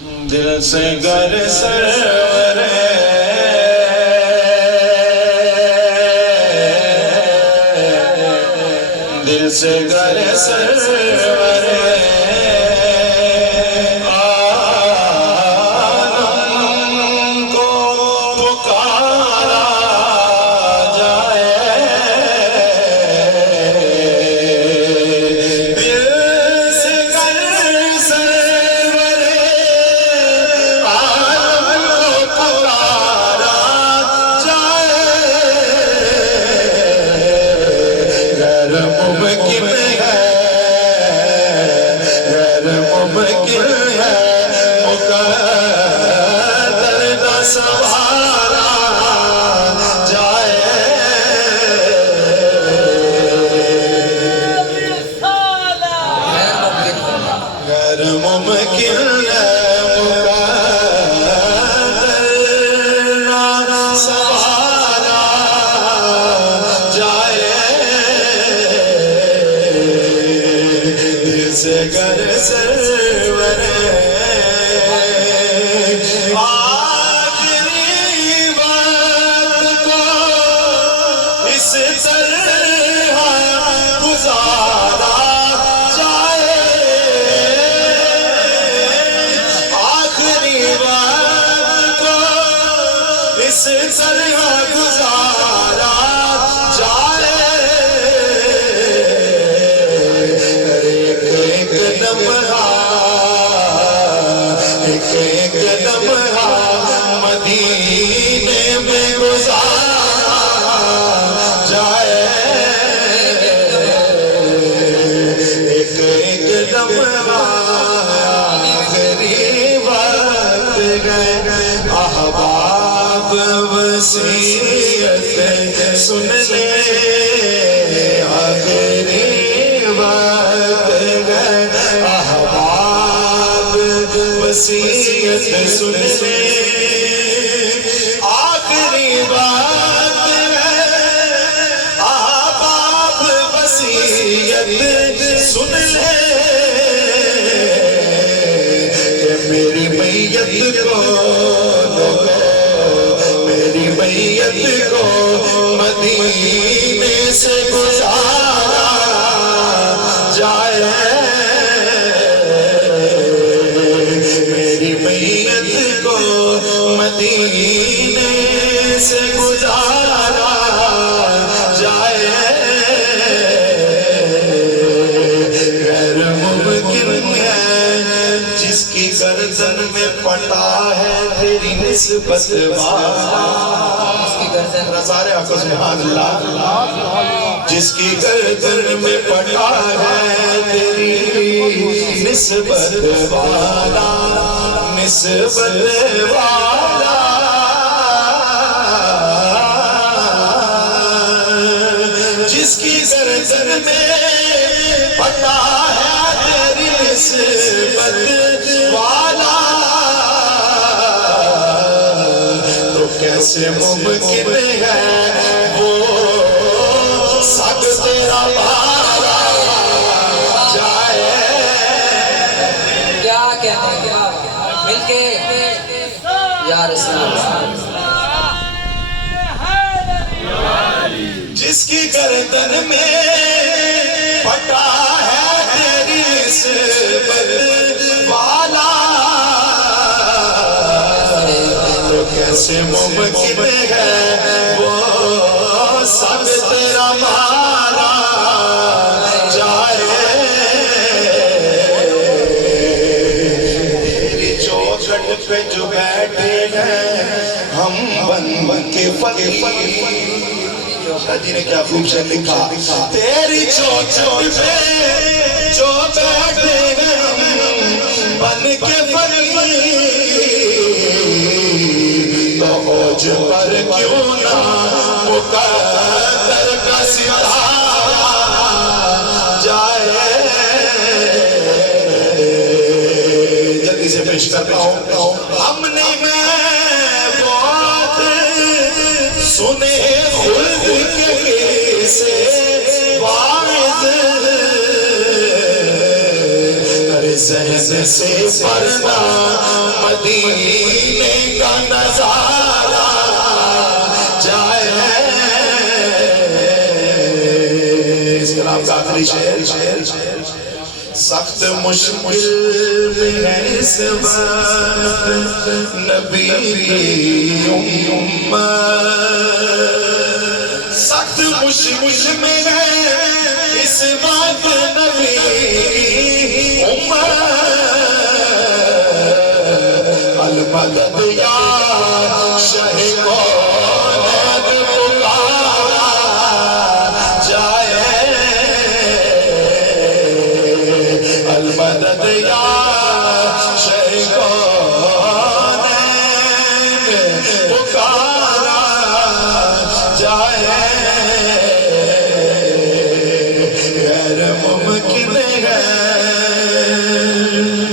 دل سے گر سرورے دل سے گر سرورے عالم کو پکارا جائے دل سے گر سرورے عالم کو پکارا جائے غیر ممکن ہے مقدر نہ سنبھالا جائے غیر ممکن ہے مقدر نہ سنبھالا جائے دل سے گر سرورے آخری وقت کو اس طرح گزارا جائے آخری وقت کو اس طرح گزارا جائے ایک لمحہ مدینے میں گزارا جائے ایک لمحہ آخری وقت گئے احباب وصیت سن لے آخری وقت گئے احباب وصیت سن لے آخری بات ہے احباب وصیت سن لے کہ میری میت کو مدینے سے گزارا جائے میری میت کو مدینے سے گزارا جائے غیر ممکن ہے جس کی گردن میں پٹا ہے تیری نسبت سارے آنکھوں سبحان اللہ جس کی گردن میں پٹا ہے تیری نسبت والا جس کی گردن میں پٹا ہے تیری نسبت والا تو کیسے ممکن ہے وہ سب تیرا بھالا جائے کیا کہتے ہیں مل کے یا رسول اللہ جس کی گردن میں پٹا ہے تیری نسبت والا تو کیسے ممکن ہے وہ سب تیرا مالا جائے تیری چوکھٹ پہ جو بیٹھے ہیں ہم بن کے شاہ جی نے کیا خوبصورت لکھا تیری چوکھٹ پہ جو بیٹھے ہیں ہم بن کے تو اوج پر کیوں نہ مقدر کا ستارہ جائے جلدی سے پیش کرتا ہوں ہم نے میں بہت سنے خلد کے سے واعظ ارے ذہن سے پردہ مدینے کا نظارہ جائے. اس کلام کا آخری شعر سخت مشکل میں ہے اس وقت نبی کی امت. سخت مشکل میں ہے اس وقت نبی کی